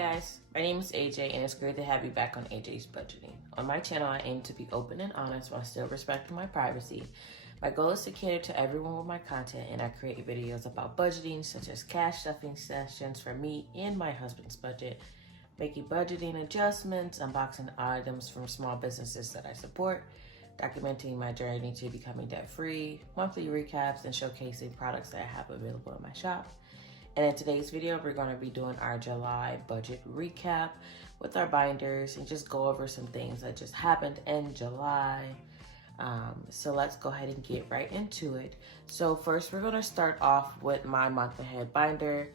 guys, my name is AJ and it's great to have you back on AJ's Budgeting. On my channel, I aim to be open and honest while still respecting my privacy. My goal is to cater to everyone with my content, and I create videos about budgeting such as cash stuffing sessions for me and my husband's budget, making budgeting adjustments, unboxing items from small businesses that I support, documenting my journey to becoming debt-free, monthly recaps, and showcasing products that I have available in my shop. And in today's video, we're going to be doing our July budget recap with our binders and just go over some things that just happened in July. So let's go ahead and get right into it. So first, we're going to start off with my month ahead binder.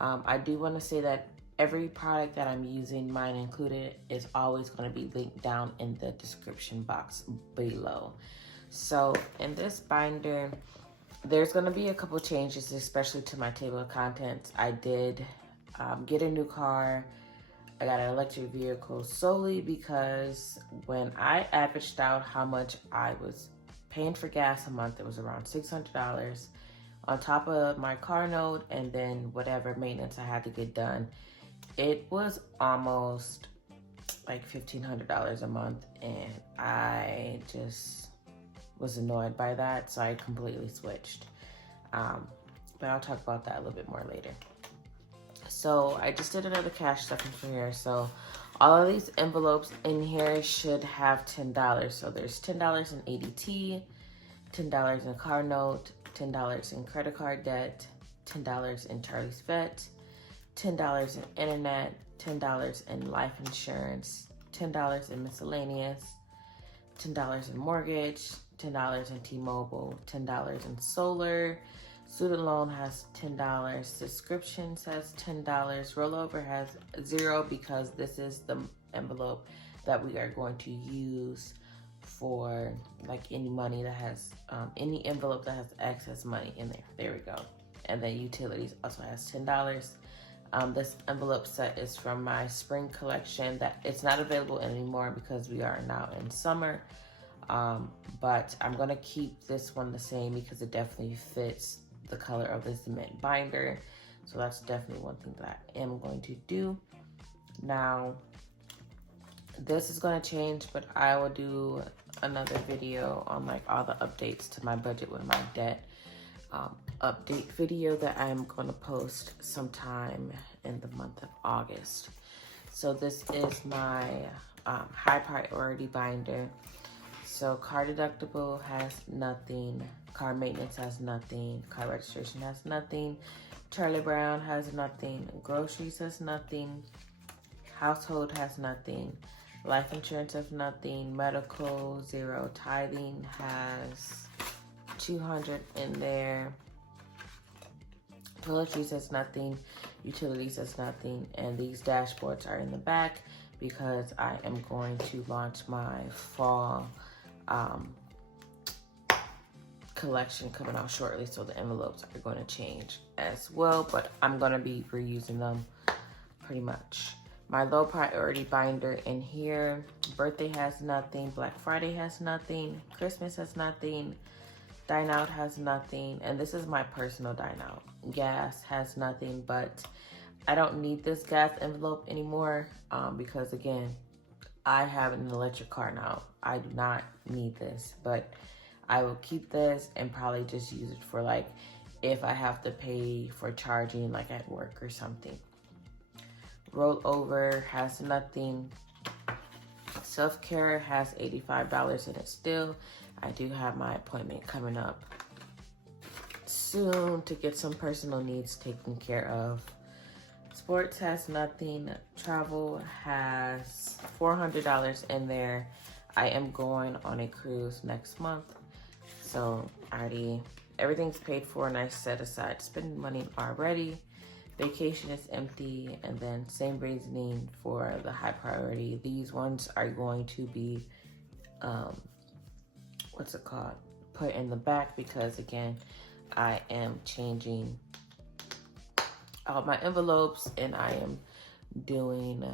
I do want to say that every product that I'm using, mine included, is always going to be linked down in the description box below. So in this binder, there's going to be a couple changes, especially to my table of contents. I did get a new car. I got an electric vehicle solely because when I averaged out how much I was paying for gas a month, it was around $600 on top of my car note and then whatever maintenance I had to get done. It was almost like $1,500 a month, and I just was annoyed by that, so I completely switched. But I'll talk about that a little bit more later. So I just did another cash stuffing for here. So all of these envelopes in here should have $10. So there's $10 in ADT, $10 in car note, $10 in credit card debt, $10 in Charlie's Vet, $10 in internet, $10 in life insurance, $10 in miscellaneous, $10 in mortgage, $10 in T-Mobile, $10 in solar, student loan has $10, subscriptions has $10, rollover has $0 because this is the envelope that we are going to use for like any money that has, any envelope that has excess money in there. There we go. And then utilities also has $10. This envelope set is from my spring collection that it's not available anymore because we are now in summer. But I'm gonna keep this one the same because it definitely fits the color of the cement binder. So that's definitely one thing that I am going to do. Now, this is gonna change, but I will do another video on like all the updates to my budget with my debt update video that I'm gonna post sometime in the month of August. So this is my high priority binder. So car deductible has nothing, car maintenance has nothing, car registration has nothing, Charlie Brown has nothing, groceries has nothing, household has nothing, life insurance has nothing, medical $0, tithing has $200 in there, toiletries has nothing, utilities has nothing, and these dashboards are in the back because I am going to launch my fall collection coming out shortly, so the envelopes are going to change as well, but I'm going to be reusing them pretty much. My low priority binder in here, birthday has nothing, Black Friday has nothing, Christmas has nothing, dine out has nothing, and this is my personal dine out. Gas has nothing, but I don't need this gas envelope anymore because again, I have an electric car now. I do not need this, but I will keep this and probably just use it for like if I have to pay for charging like at work or something. Rollover has nothing. Self-care has $85 in it still. I do have my appointment coming up soon to get some personal needs taken care of. Sports has nothing. Travel has $400 in there. I am going on a cruise next month. So everything's paid for and I set aside spending money already. Vacation is empty, and then same reasoning for the high priority. These ones are going to be, put in the back because again, I am changing all my envelopes and I am doing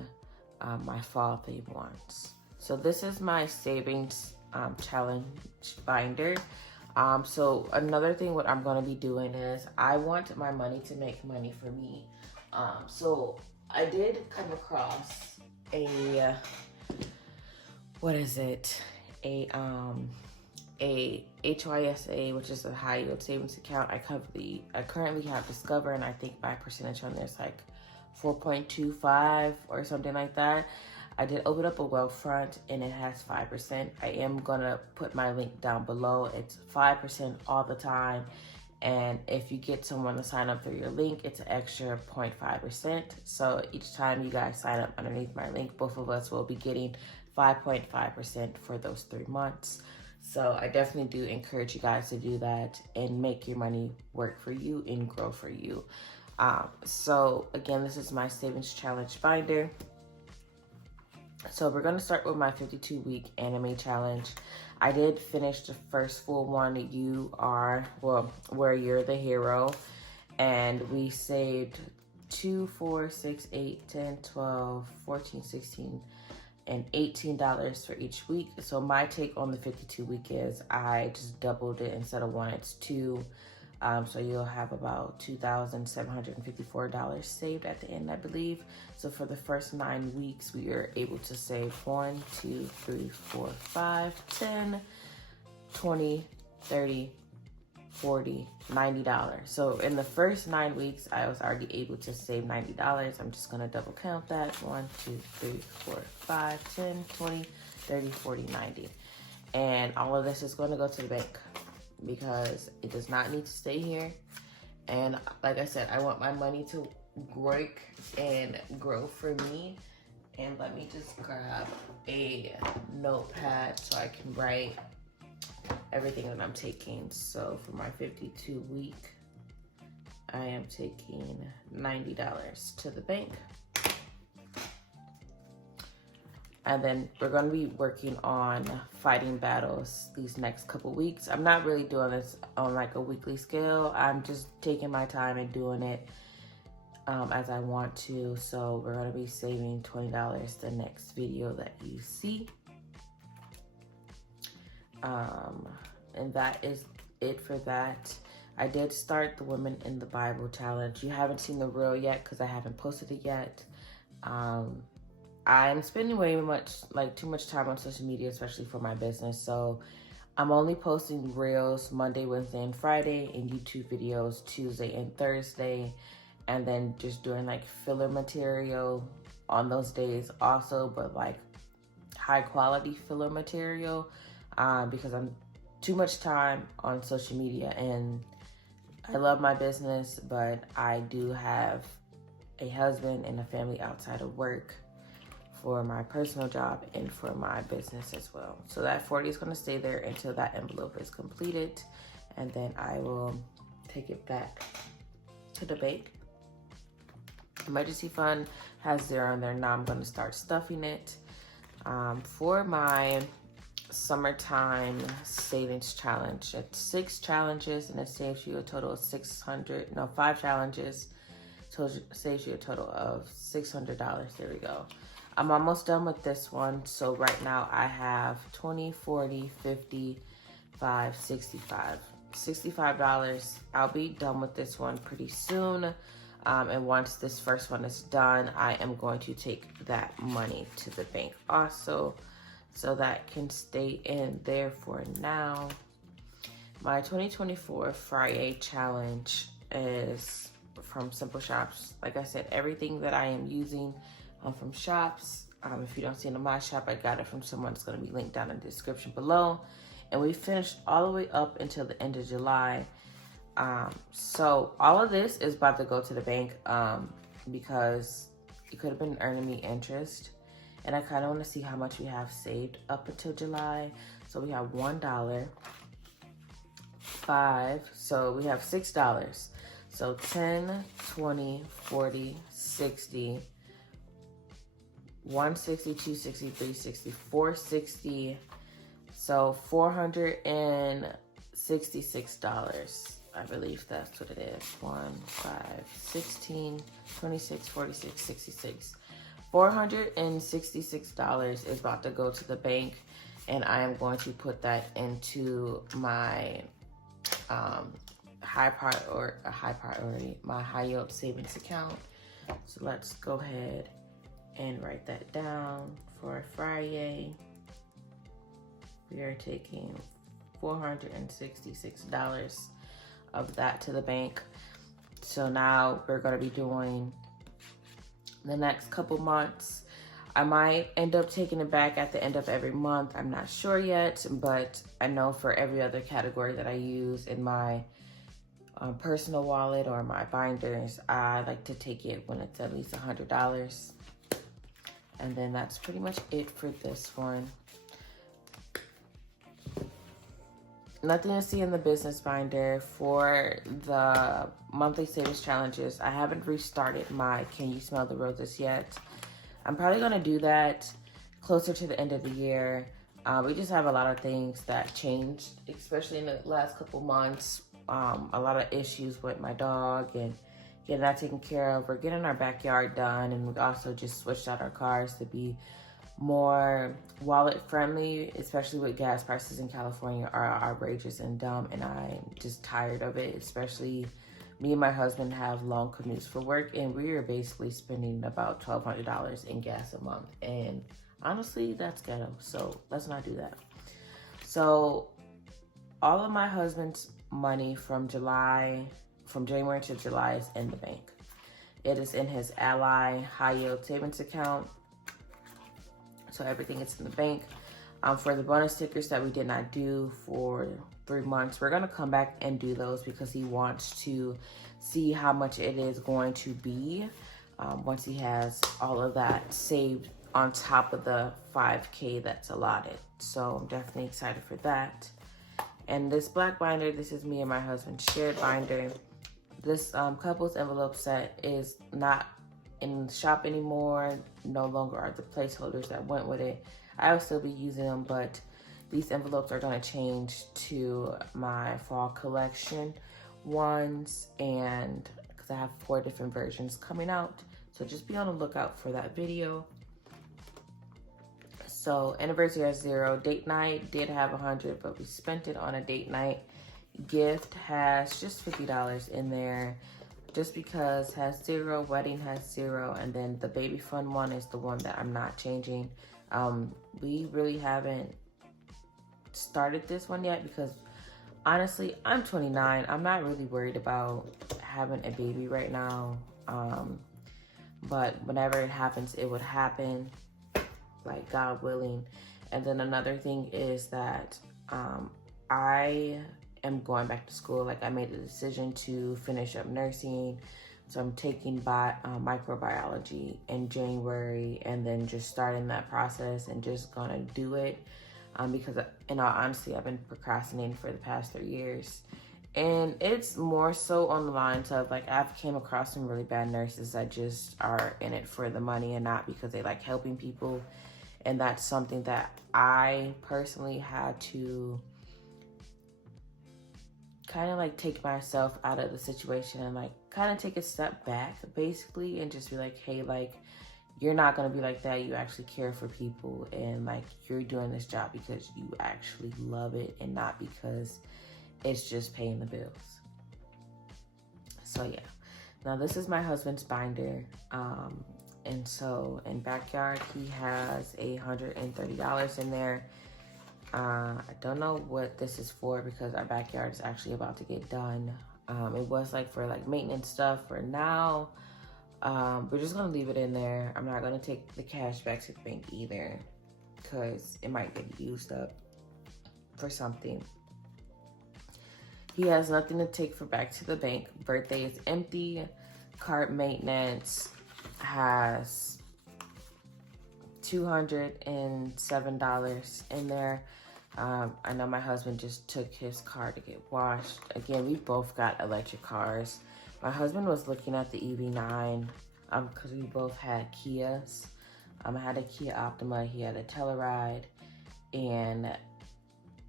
my fall theme ones. So this is my savings challenge binder. So another thing what I'm going to be doing is I want my money to make money for me. So I did come across a, what is it? A HYSA, which is a high yield savings account. I currently have Discover, and I think my percentage on there's like 4.25 or something like that. I did open up a Wealthfront, and it has 5%. I am gonna put my link down below. It's 5% all the time. And if you get someone to sign up through your link, it's an extra 0.5%. So each time you guys sign up underneath my link, both of us will be getting 5.5% for those 3 months. So I definitely do encourage you guys to do that and make your money work for you and grow for you. So again, this is my savings challenge binder. So we're gonna start with my 52-week anime challenge. I did finish the first full one. Where you're the hero, and we saved 2, 4, 6, 8, 10, 12, 14, 16, and $18 for each week. So my take on the 52-week is I just doubled it. Instead of 1, it's 2. So you'll have about $2,754 saved at the end, I believe. So for the first 9 weeks, we are able to save 1, 2, 3, 4, 5, 10, 20, 30, 40, $90. So in the first 9 weeks, I was already able to save $90. I'm just gonna double count that. 1, 2, 3, 4, 5, 10, 20, 30, 40, 90. And all of this is gonna go to the bank, because it does not need to stay here. And like I said, I want my money to work and grow for me. And let me just grab a notepad so I can write everything that I'm taking. So for my 52-week, I am taking $90 to the bank. And then we're going to be working on fighting battles these next couple weeks. I'm not really doing this on like a weekly scale. I'm just taking my time and doing it as I want to. So we're going to be saving $20 the next video that you see. And that is it for that. I did start the Women in the Bible challenge. You haven't seen the reel yet because I haven't posted it yet. I'm spending too much time on social media, especially for my business. So I'm only posting reels Monday, Wednesday, and Friday, and YouTube videos Tuesday and Thursday, and then just doing like filler material on those days also, but like high quality filler material, because I'm too much time on social media, and I love my business, but I do have a husband and a family outside of work for my personal job and for my business as well. So that 40 is going to stay there until that envelope is completed, and then I will take it back to the bank. Emergency fund has 0 in there. Now I'm going to start stuffing it. For my summertime savings challenge, it's 6 challenges, and it saves you a total of 5 challenges. So it saves you a total of $600. There we go. I'm almost done with this one. So right now I have 20, 40, 50, 5, 65. $65. I'll be done with this one pretty soon. And once this first one is done, I am going to take that money to the bank also. So that can stay in there for now. My 2024 Friday challenge is from Simple Shops. Like I said, everything that I am using from shops. If you don't see it in my shop, I got it from someone. It's going to be linked down in the description below. And we finished all the way up until the end of July. So all of this is about to go to the bank because it could have been earning me interest. And I kind of want to see how much we have saved up until July. So we have $1, 5, so we have $6. So 10, 20, 40, 60, 160, 260, 360, 460. So $466. I believe that's what it is. 1, 5, 16, 26, 46, 66. $466 is about to go to the bank, and I am going to put that into my my high yield savings account. So let's go ahead and write that down for Friday. We are taking $466 of that to the bank. So now we're going to be doing the next couple months. I might end up taking it back at the end of every month. I'm not sure yet, but I know for every other category that I use in my personal wallet or my binders, I like to take it when it's at least $100. And then that's pretty much it for this one. Nothing to see in the business binder. For the monthly savings challenges, I haven't restarted my Can You Smell the Roses yet. I'm probably going to do that closer to the end of the year. We just have a lot of things that changed, especially in the last couple months. A lot of issues with my dog and getting that taken care of. We're getting our backyard done, and we also just switched out our cars to be more wallet friendly, especially with gas prices in California are outrageous and dumb, and I'm just tired of it. Especially me and my husband have long commutes for work, and we are basically spending about $1,200 in gas a month, and honestly that's ghetto, so let's not do that. So all of my husband's money from January to July is in the bank. It is in his Ally high yield savings account. So everything is in the bank. For the bonus stickers that we did not do for 3 months, we're gonna come back and do those because he wants to see how much it is going to be once he has all of that saved on top of the 5K that's allotted. So I'm definitely excited for that. And this black binder, this is me and my husband's shared binder. This couple's envelope set is not in the shop anymore. No longer are the placeholders that went with it. I'll still be using them, but these envelopes are going to change to my fall collection ones, and because I have 4 different versions coming out, so just be on the lookout for that video. So anniversary has 0. Date night did have 100, but we spent it on a date night. Gift has just $50 in there, just because has 0. Wedding has 0, and then the baby fund one is the one that I'm not changing. We really haven't started this one yet because honestly, I'm 29. I'm not really worried about having a baby right now. But whenever it happens, it would happen, like God willing. And then another thing is that I am going back to school. Like, I made the decision to finish up nursing, so I'm taking microbiology in January, and then just starting that process and just gonna do it because in all honesty, I've been procrastinating for the past 3 years. And it's more so on the lines of, like, I've came across some really bad nurses that just are in it for the money and not because they like helping people. And that's something that I personally had to kind of like take myself out of the situation and like kind of take a step back basically and just be like, hey, like, you're not going to be like that. You actually care for people, and like, you're doing this job because you actually love it and not because it's just paying the bills. So yeah, now this is my husband's binder. And so in backyard, he has $130 in there. I don't know what this is for because our backyard is actually about to get done. It was like for like maintenance stuff for now. We're just gonna leave it in there. I'm not gonna take the cash back to the bank either because it might get used up for something. He has nothing to take for back to the bank. Birthday is empty. Cart maintenance has $207 in there. I know my husband just took his car to get washed. Again, we both got electric cars. My husband was looking at the EV9 because we both had Kias. I had a Kia Optima, he had a Telluride, and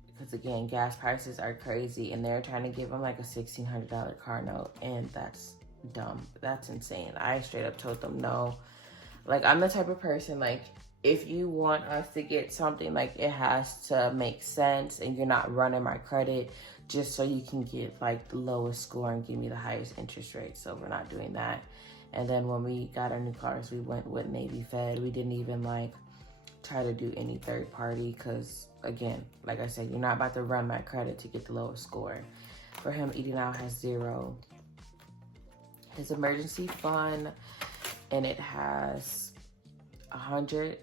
because again, gas prices are crazy, and they're trying to give him like a $1,600 car note, and that's dumb. That's insane. I straight up told them no. Like, I'm the type of person, like, if you want us to get something, like, it has to make sense and you're not running my credit just so you can get like the lowest score and give me the highest interest rate. So we're not doing that. And then when we got our new cars, we went with Navy Fed. We didn't even like try to do any third party because, again, like I said, you're not about to run my credit to get the lowest score. For him, eating out has 0. His emergency fund, and it has $100.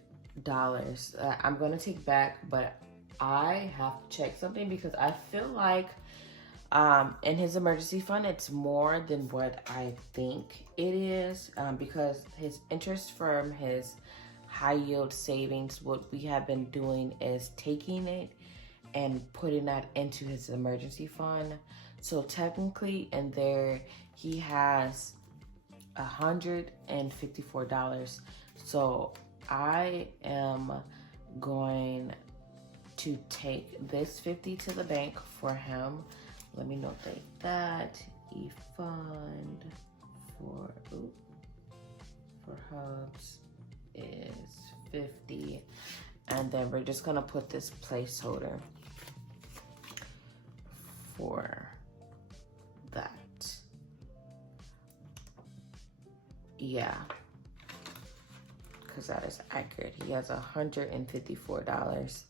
I'm gonna take back, but I have to check something because I feel like in his emergency fund, it's more than what I think it is, because his interest from his high yield savings, what we have been doing is taking it and putting that into his emergency fund. So technically in there, he has $154. So I am going to take this 50 to the bank for him. Let me notate that. E-fund for hubs is 50. And then we're just gonna put this placeholder for that. Yeah, because that is accurate. He has $154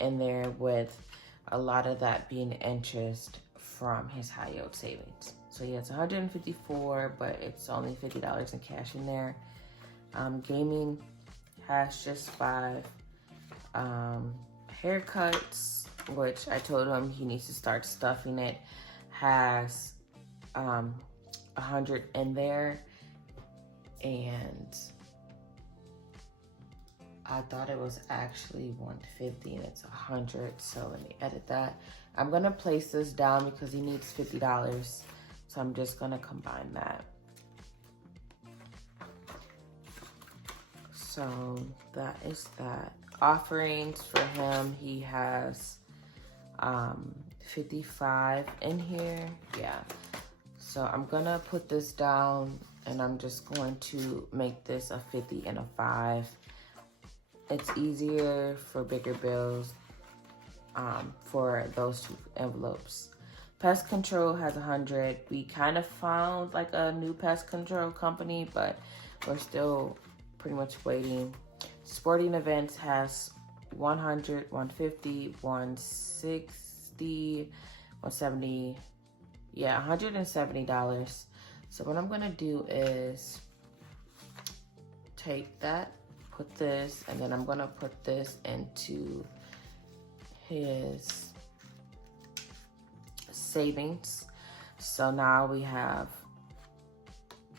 in there, with a lot of that being interest from his high yield savings. So he has 154, but it's only $50 in cash in there. Gaming has just 5. Haircuts, which I told him he needs to start stuffing it, has 100 in there. And I thought it was actually 150 and it's 100. So let me edit that. I'm gonna place this down because he needs $50. So I'm just gonna combine that. So that is that. Offerings for him, he has 55 in here. Yeah. So I'm gonna put this down and I'm just going to make this a 50 and a 5. It's easier for bigger bills for those 2 envelopes. Pest control has 100. We kind of found like a new pest control company, but we're still pretty much waiting. Sporting events has 100, 150, 160, 170. Yeah, $170. So what I'm gonna do is take that, put this, and then I'm gonna put this into his savings. So now we have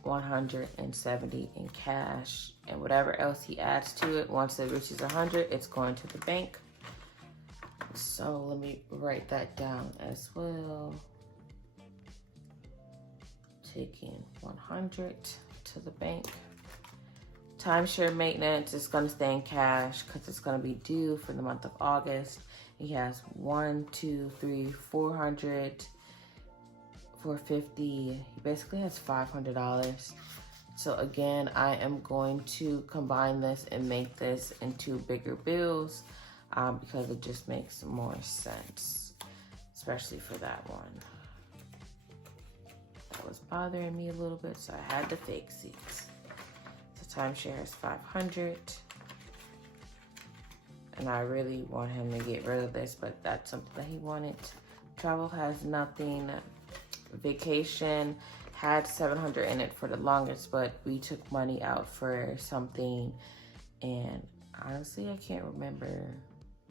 170 in cash, and whatever else he adds to it, once it reaches 100, it's going to the bank. So let me write that down as well. Taking 100 to the bank. Timeshare maintenance is going to stay in cash because it's going to be due for the month of August. He has 1, 2, 3, 400, 450. He basically has $500. So again, I am going to combine this and make this into bigger bills because it just makes more sense, especially for that one. That was bothering me a little bit, so I had to fix it. So timeshare is 500. And I really want him to get rid of this, but that's something that he wanted. Travel has nothing. Vacation had 700 in it for the longest, but we took money out for something, and honestly I can't remember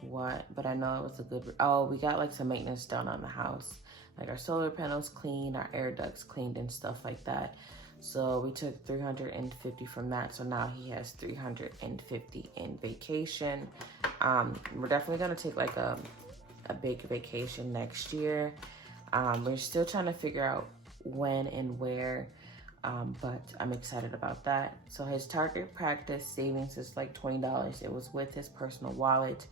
what, but I know it was a good, oh, we got like some maintenance done on the house, like our solar panels cleaned, our air ducts cleaned and stuff like that. So we took 350 from that, so now he has 350 in vacation. We're definitely gonna take like a big vacation next year. We're still trying to figure out when and where, but I'm excited about that. So his target practice savings is like $20. It was with his personal wallet.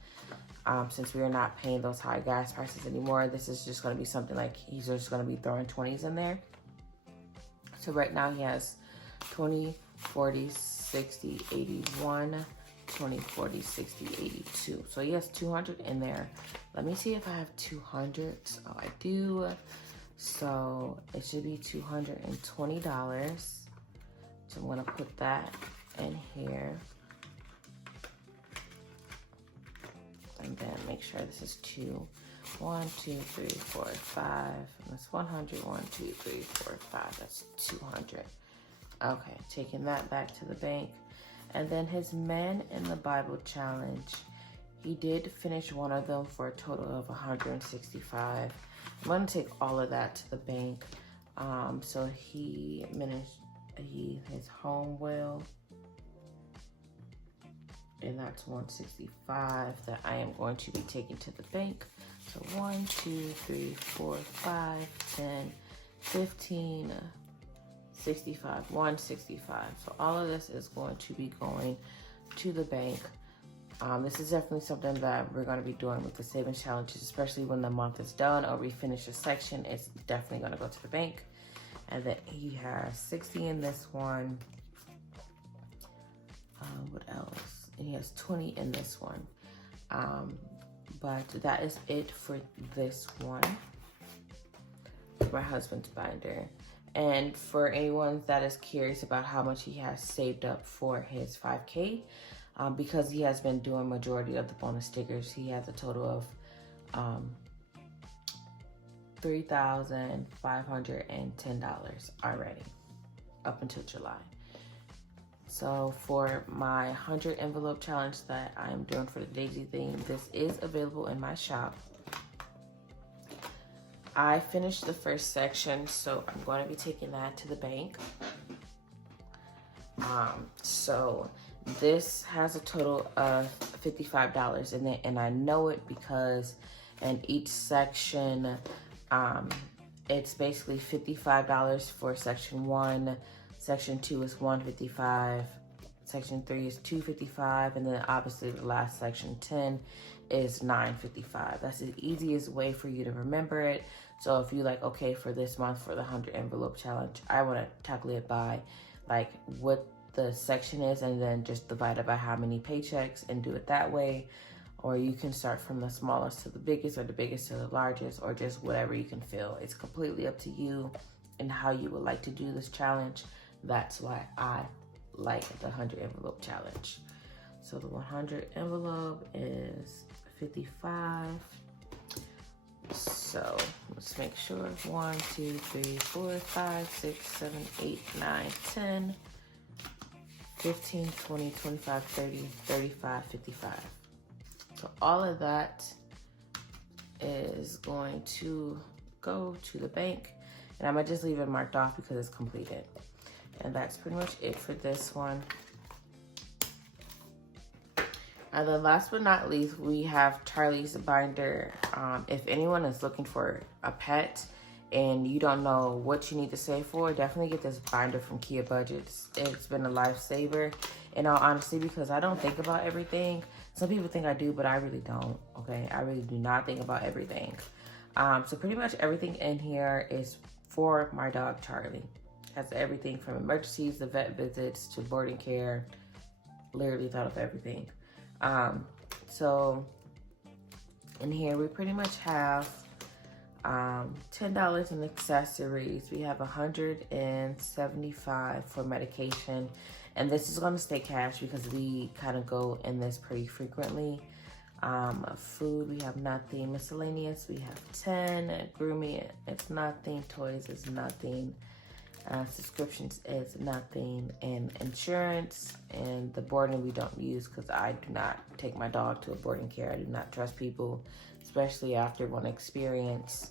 Since we are not paying those high gas prices anymore, this is just going to be something like he's just going to be throwing 20s in there. So right now he has 20, 40, 60, 81, 20, 40, 60, 82. So he has 200 in there. Let me see if I have 200. Oh, I do. So it should be $220. So I'm gonna put that in here. And then make sure this is 2. 1, 2, 3, 4, 5. And that's 100. 1, 2, 3, 4, 5. That's 200. Okay, taking that back to the bank. And then his Men in the Bible Challenge. He did finish one of them for a total of 165. I'm gonna take all of that to the bank. So his home will, and that's 165 that I am going to be taking to the bank. So 1, 2, 3, 4, 5, 10, 15, 65, 165. So all of this is going to be going to the bank. This is definitely something that we're going to be doing with the savings challenges, especially when the month is done or we finish a section. It's definitely going to go to the bank. And then he has 60 in this one. What else? And he has 20 in this one. But that is it for this one. My husband's binder. And for anyone that is curious about how much he has saved up for his 5K, because he has been doing majority of the bonus stickers, he has a total of $3,510 already up until July. So for my 100 envelope challenge that I'm doing for the Daisy theme, this is available in my shop. I finished the first section, so I'm going to be taking that to the bank. So this has a total of $55 in it, and I know it because in each section, it's basically $55 for section 1, section 2 is $155, section 3 is $255, and then obviously the last section 10 is $955. That's the easiest way for you to remember it. So if you like, okay, for this month for the 100 envelope challenge, I want to tackle it by like what the section is and then just divide it by how many paychecks and do it that way. Or you can start from the smallest to the biggest, or the biggest to the largest, or just whatever you can feel. It's completely up to you and how you would like to do this challenge. That's why I like the 100 envelope challenge. So the 100 envelope is 55. So let's make sure 1, 2, 3, 4, 5, 6, 7, 8, 9, 10, 15, 20, 25, 30, 35, 55. So all of that is going to go to the bank, and I'm gonna just leave it marked off because it's completed. And that's pretty much it for this one. And then last but not least, we have Charlie's binder. If anyone is looking for a pet and you don't know what you need to save for, definitely get this binder from Kia Budgets. It's been a lifesaver, in all honesty, because I don't think about everything. Some people think I do, but I really don't, okay? I really do not think about everything. So pretty much everything in here is for my dog, Charlie. Has everything from emergencies, to vet visits, to boarding care. Literally thought of everything. So in here, we pretty much have $10 in accessories. We have $175 for medication. And this is going to stay cash because we kind of go in this pretty frequently. Food, we have nothing. Miscellaneous, we have 10. Grooming, it's nothing. Toys is nothing. Subscriptions is nothing. And insurance and the boarding we don't use because I do not take my dog to a boarding care. I do not trust people, especially after one experience.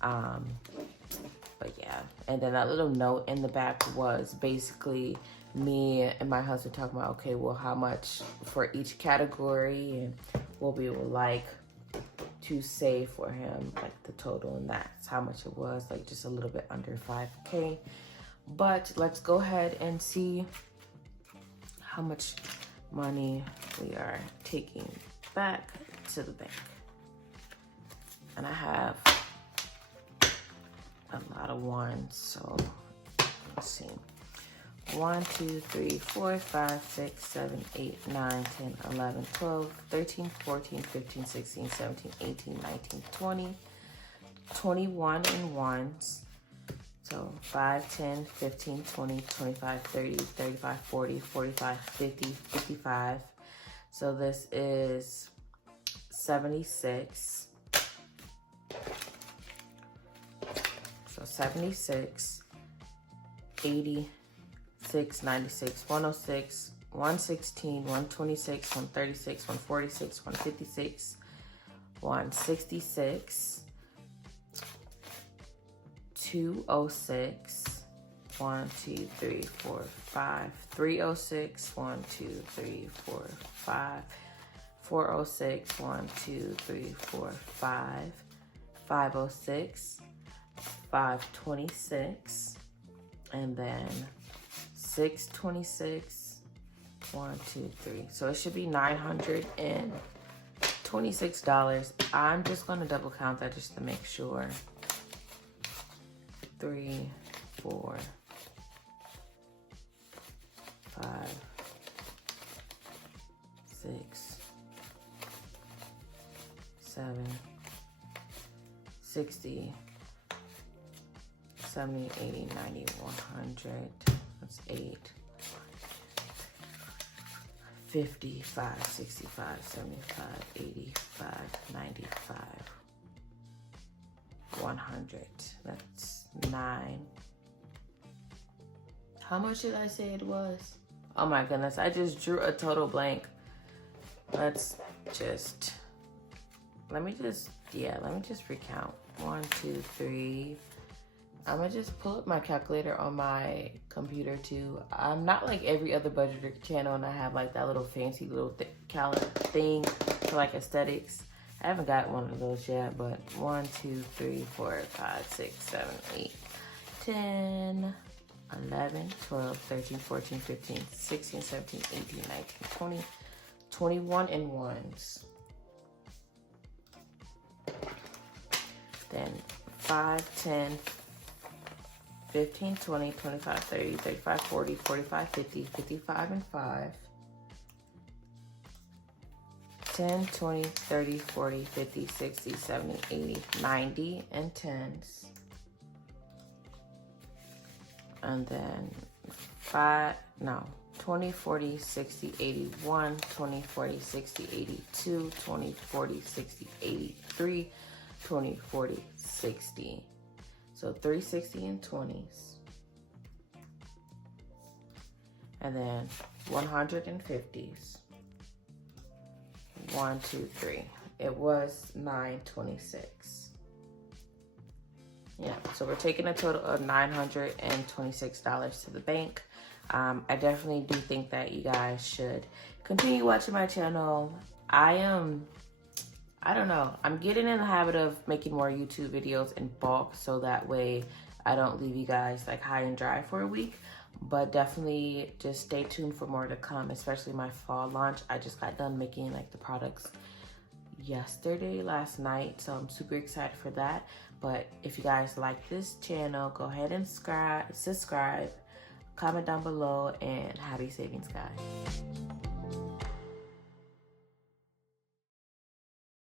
But yeah, and then that little note in the back was basically me and my husband talking about, okay, well, how much for each category and what we would like to save for him, like the total, and that's how much it was, like just a little bit under 5K. But let's go ahead and see how much money we are taking back to the bank. And I have a lot of ones, so let's see. 1, 2, 3, 4, 5, 6, 7, 8, 9, 10, 11, 12, 13, 14, 15, 16, 17, 18, 19, 20, 21 in ones. So 5, 10, 15, 20, 25, 30, 35, 40, 45, 50, 55. So this is 76. So 76, 86, 96, 106, 116, 126, 136, 146, 156, 166, 206, 1, 2, 3, 4, 5, 306, 1, 2, 3, 4, 5, 406, 1, 2, 3, 4, 5, 506, 526, and then 626, 1, 2, 3. So it should be $926. I'm just gonna double count that just to make sure. 3, 4, 5, 6, 7, 60, 70, 80, 90, 100. That's 8. 55, 65, 75, 85, 95, 100. That's 9. How much did I say it was? Oh my goodness, I just drew a total blank. Let me just recount. 1, 2, 3. I'm gonna just pull up my calculator on my computer too. I'm not like every other budgeter channel and I have like that little fancy little calendar thing for like aesthetics. I haven't got one of those yet, but 1, 2, 3, 4, 5, 6, 7, 8, 10, 11, 12, 13, 14, 15, 16, 17, 18, 19, 20, 21 in ones. Then 5, 10, 15, 20, 25, 30, 35, 40, 45, 50, 55 and 5. 10, 20, 30, 40, 50, 60, 70, 80, 90 and 10s. And then 20, 40, 60, 81, 20, 40, 60, 82, 20, 40, 60, 83, 20, 40, 60. So 360 and 20s. And then 150s. 1, 2, 3. It was 926. Yeah, so we're taking a total of $926 to the bank. I definitely do think that you guys should continue watching my channel. I don't know. I'm getting in the habit of making more YouTube videos in bulk so that way I don't leave you guys like high and dry for a week. But definitely just stay tuned for more to come, especially my fall launch. I just got done making like the products last night. So I'm super excited for that. But if you guys like this channel, go ahead and subscribe, comment down below, and happy savings, guys.